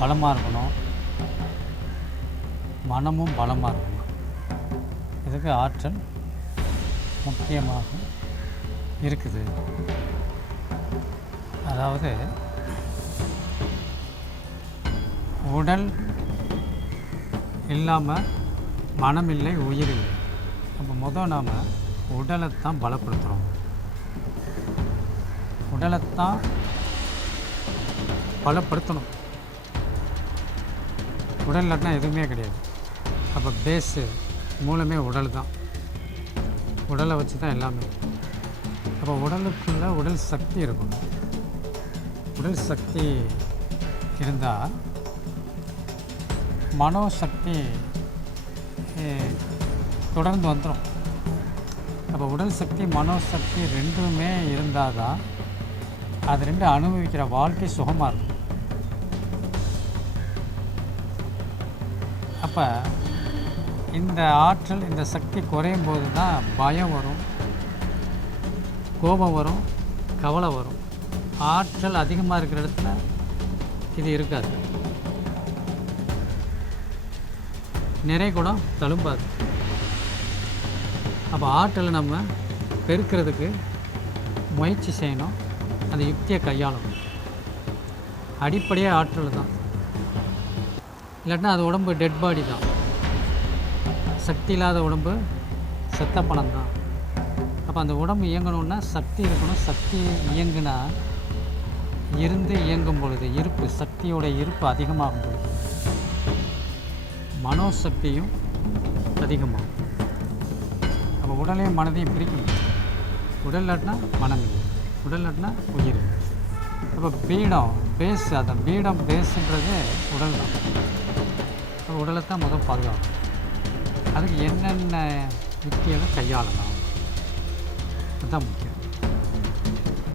பலமாக இருக்கணும். மனமும் பலமாக இருக்கணும். இதுக்கு ஆற்றல் முக்கியமாக இருக்குது. அதாவது உடல் இல்லாமல் மனம் இல்லை உயிர் இல்லை. அப்போ மொதல் நாம் உடலை தான் பலப்படுத்துகிறோம் உடலைத்தான் பலப்படுத்தணும். உடல் இல்லாட்டினா எதுவுமே கிடையாது. அப்போ பேஸு மூலமே உடல் தான். உடலை வச்சு தான் எல்லாமே. அப்போ உடலுக்குள்ள உடல் சக்தி இருக்கும். உடல் சக்தி இருந்தால் மனோசக்தி தொடர்ந்து வந்துடும் அப்போ உடல் சக்தி மனோசக்தி ரெண்டுமே இருந்தால் தான் அது ரெண்டு அனுபவிக்கிற வாழ்க்கை சுகமாக இருக்கும். அப்போ இந்த ஆற்றல் இந்த சக்தி குறையும் போது தான் பயம் வரும் கோபம் வரும் கவலை வரும். ஆற்றல் அதிகமாக இருக்கிற இடத்துல இது இருக்காது. நிறை குடம் தழும்பாது. அப்போ ஆற்றலை நம்ம பெருக்கிறதுக்கு முயற்சி செய்யணும். அந்த யுக்தியை கையாளணும். அடிப்படையாக ஆற்றல் தான். இல்லாட்டினா அது உடம்பு டெட் பாடி தான். சக்தி இல்லாத உடம்பு செத்த பணம் தான். அப்போ அந்த உடம்பு இயங்கணுன்னா சக்தி இருக்கணும். சக்தி இயங்குனா இருந்து இயங்கும் பொழுது இருப்பு சக்தியோட இருப்பு அதிகமாகும் பொழுது மனோசக்தியும் அதிகமாகும். அப்போ உடலையும் மனதையும் பிரிக்கணும் உடல் இல்லாட்டினா மனம் இல்லை. உடல் இல்லாட்டினா உயிர் அப்போ பீடம் பேஸ் அதான் பீடம் பேஸுன்றது உடல் தான். அப்போ உடலை தான் முதல் பாதுகாக்கணும். அதுக்கு என்னென்ன யுக்திகளை கையாளலாம் அதுதான் முக்கியம்.